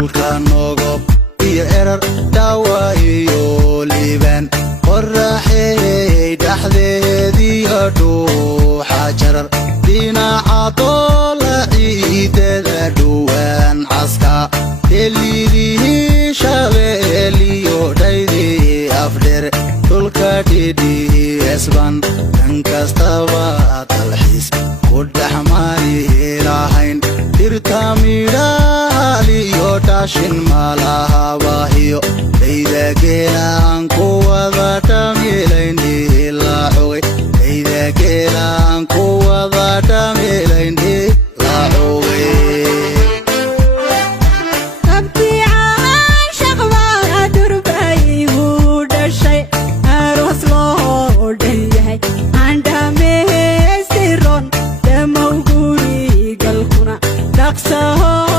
dhulka nogob iyo erar dhawaayo liibaan qorraxay dhaxdeediyo dhuuxa jarar dhinaca doola ciidada dhowaan caska eliidihii shabeeliyo dhaydii afdheer dhulka dhidhiisban dhan kastaba dalxiis ku dhex mari lahayn dhirta midhaaliyo dhaashin malahabahiyo dhayda geelaan ku wada dhamilayndhi la xogay dhayda geelaan ku wada dhamilayndhi la xogay So